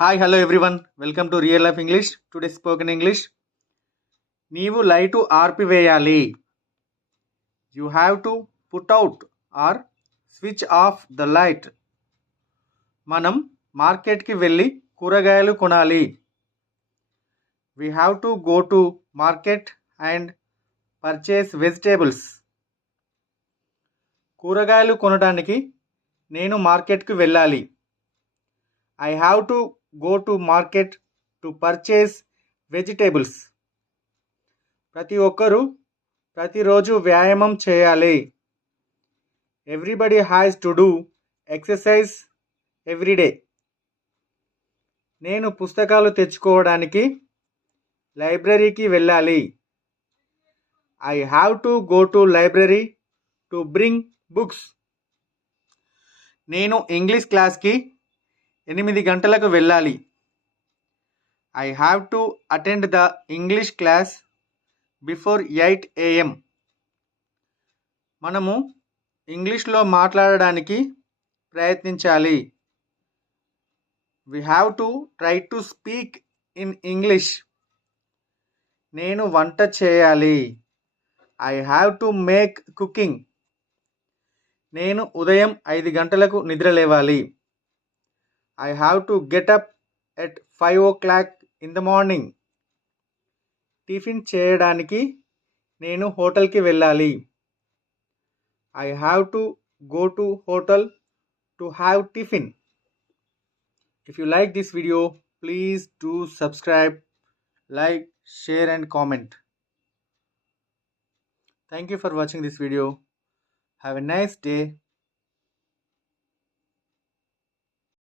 Hi hello everyone welcome to real life English today spoken English నీవు light ఆర్పివేయాలి. You have to put out or switch off the light మనం మార్కెట్కి వెళ్ళి కూరగాయలు కొనాలి. We have to go to market and purchase vegetables కూరగాయలు కొనడానికి నేను మార్కెట్కి వెళ్ళాలి. I have to go to market to purchase vegetables ప్రతి ఒక్కరూ ప్రతిరోజు వ్యాయామం చేయాలి. Everybody has to do exercise everyday నేను పుస్తకాలు తెచ్చుకోవడానికి లైబ్రరీకి వెళ్ళాలి. I have to go to library to bring books నేను ఇంగ్లీష్ క్లాస్కి ఎనిమిది గంటలకు వెళ్ళాలి. I have to attend the English class before eight AM మనము ఇంగ్లీష్లో మాట్లాడడానికి ప్రయత్నించాలి. We have to try to speak in English నేను వంట చేయాలి. I have to make cooking నేను ఉదయం ఐదు గంటలకు నిద్ర లేవాలి I have to get up at five o'clock in the morning tiffin చేయడానికి నేను హోటల్కి వెళ్ళాలి I have to go to hotel to have tiffin if you like this video please do subscribe like share and comment thank you for watching this video have a nice day